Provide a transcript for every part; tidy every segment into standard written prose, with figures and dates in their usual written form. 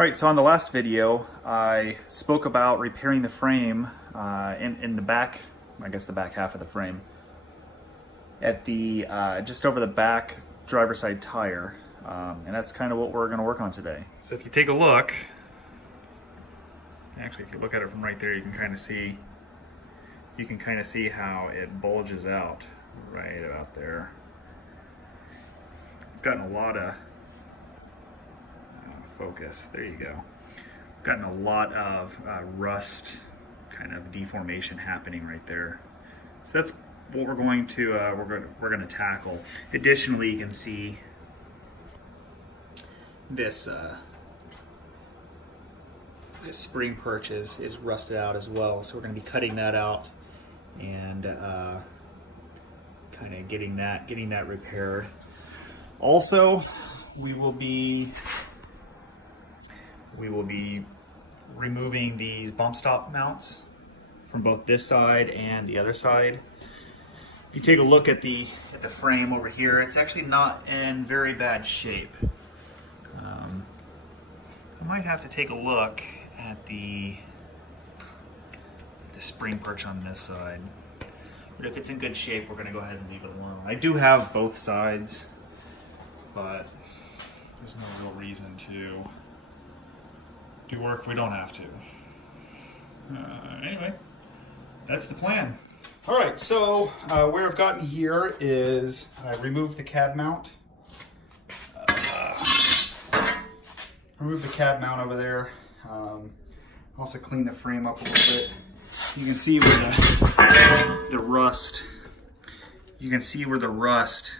All right, so on the last video, I spoke about repairing the frame in the back, I guess the back half of the frame, at the just over the back driver's side tire, and that's kind of what we're going to work on today. So if you take a look, actually if you look at it from right there, you can kind of see how it bulges out right about there. It's gotten a lot of focus. There you go. Gotten a lot of rust, kind of deformation happening right there. So that's what we're going to tackle. Additionally, you can see this this spring perch is rusted out as well. So we're going to be cutting that out and kind of getting that repaired. Also, we will be removing these bump stop mounts from both this side and the other side. If you take a look at the frame over here, it's actually not in very bad shape. I might have to take a look at the spring perch on this side. But if it's in good shape, we're going to go ahead and leave it alone. I do have both sides, but there's no real reason to do work if we don't have to. Anyway, that's the plan. All right, so where I've gotten here is I removed the cab mount. Remove the cab mount over there. Also clean the frame up a little bit. You can see where the rust. You can see where the rust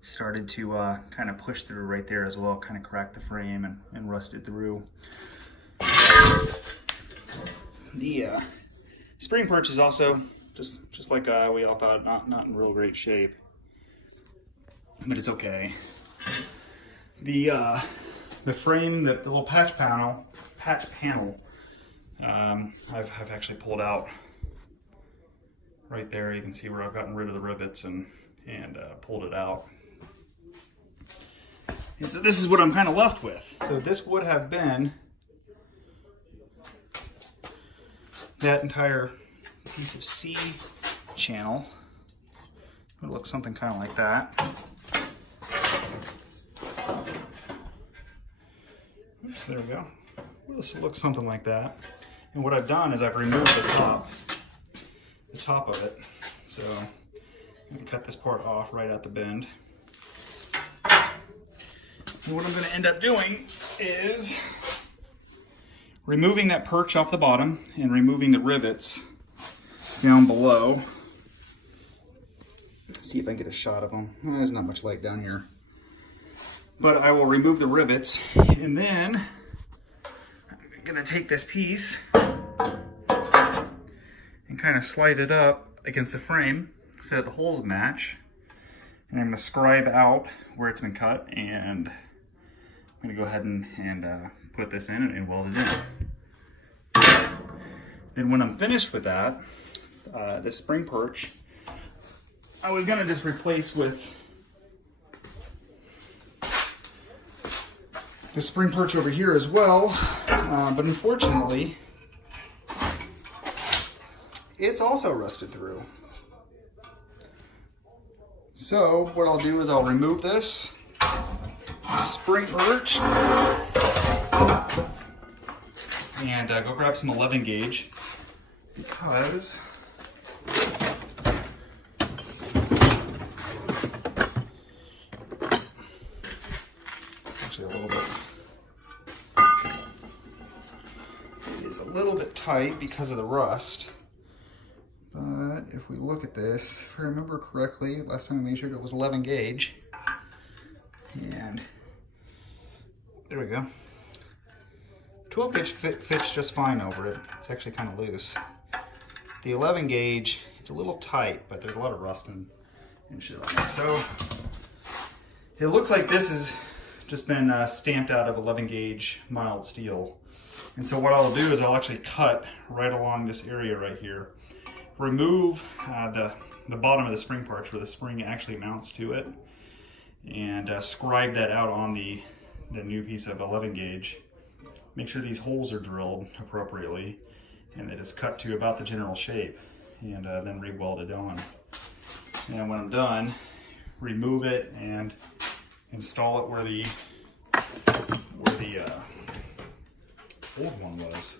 started to kind of push through right there as well. Kind of cracked the frame and rusted through. The spring perch is also just like we all thought, not in real great shape, but it's okay. The frame, the little patch panel, I've actually pulled out right there. You can see where I've gotten rid of the rivets and pulled it out. And so this is what I'm kind of left with. So this would have been that entire piece of C channel. It would look something kind of like that. Oops, there we go. This will look something like that. And what I've done is I've removed the top of it. So I'm going to cut this part off right at the bend. And what I'm going to end up doing is removing that perch off the bottom and removing the rivets down below. Let's see if I can get a shot of them. Well, there's not much light down here. But I will remove the rivets, and then I'm going to take this piece and kind of slide it up against the frame so that the holes match. And I'm going to scribe out where it's been cut, and I'm going to go ahead and put this in and weld it in. Then when I'm finished with that, this spring perch, I was going to just replace with the spring perch over here as well, but unfortunately, it's also rusted through. So what I'll do is I'll remove this spring perch and go grab some 11 gauge, because actually it is a little bit tight because of the rust. But if we look at this, if I remember correctly, last time I measured it was 11 gauge. And there we go. 12 gauge fits just fine over it. It's actually kind of loose. The 11 gauge, it's a little tight, but there's a lot of rust and shit on it. So it looks like this has just been stamped out of 11 gauge mild steel. And so what I'll do is I'll actually cut right along this area right here. Remove the bottom of the spring perch where the spring actually mounts to it, and scribe that out on the new piece of 11 gauge, make sure these holes are drilled appropriately and that it's cut to about the general shape, and then re-welded on. And when I'm done, remove it and install it where the old one was.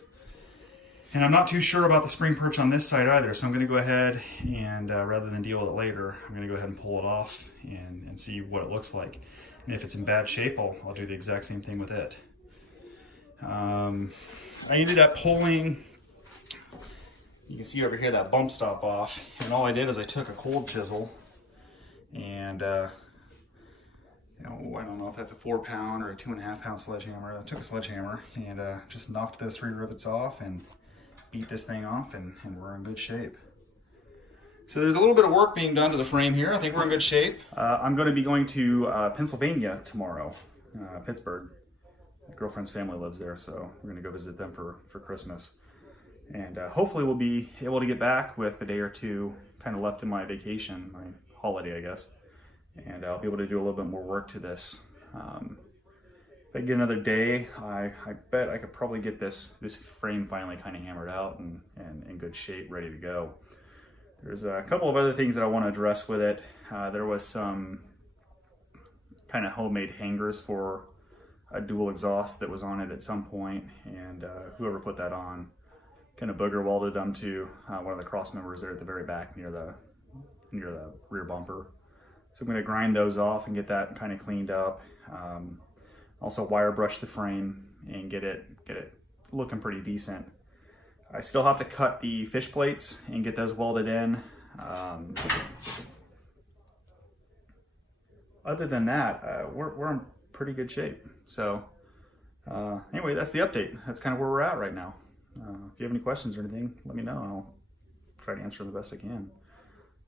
And I'm not too sure about the spring perch on this side either, so I'm going to go ahead and rather than deal with it later, I'm going to go ahead and pull it off and see what it looks like. And if it's in bad shape, I'll do the exact same thing with it. I ended up pulling, you can see over here, that bump stop off, and all I did is I took a cold chisel and you know, I don't know if that's a 4-pound or a 2.5-pound sledgehammer. I took a sledgehammer and just knocked those 3 rivets off and beat this thing off, and we're in good shape. So there's a little bit of work being done to the frame here. I think we're in good shape. I'm going to be going to Pennsylvania tomorrow, Pittsburgh. My girlfriend's family lives there, so we're going to go visit them for Christmas. And hopefully we'll be able to get back with a day or two kind of left in my vacation, my holiday, I guess. And I'll be able to do a little bit more work to this. If I get another day, I bet I could probably get this frame finally kind of hammered out and in good shape, ready to go. There's a couple of other things that I want to address with it. There was some kind of homemade hangers for a dual exhaust that was on it at some point, and whoever put that on kind of booger welded them to one of the cross members there at the very back near the rear bumper. So I'm going to grind those off and get that kind of cleaned up. Also wire brush the frame and get it looking pretty decent. I still have to cut the fish plates and get those welded in. Other than that, we're in pretty good shape. So anyway, that's the update. That's kind of where we're at right now. If you have any questions or anything, let me know and I'll try to answer them the best I can.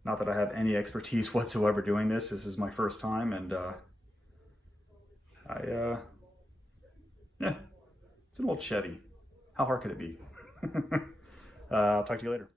Not that I have any expertise whatsoever doing this. This is my first time, and yeah, it's an old Chevy. How hard could it be? I'll talk to you later.